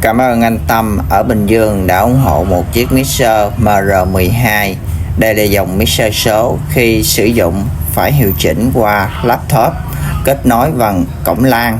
Cảm ơn anh Tâm ở Bình Dương đã ủng hộ một chiếc mixer MR12. Đây là dòng mixer số, khi sử dụng phải hiệu chỉnh qua laptop, kết nối bằng cổng LAN.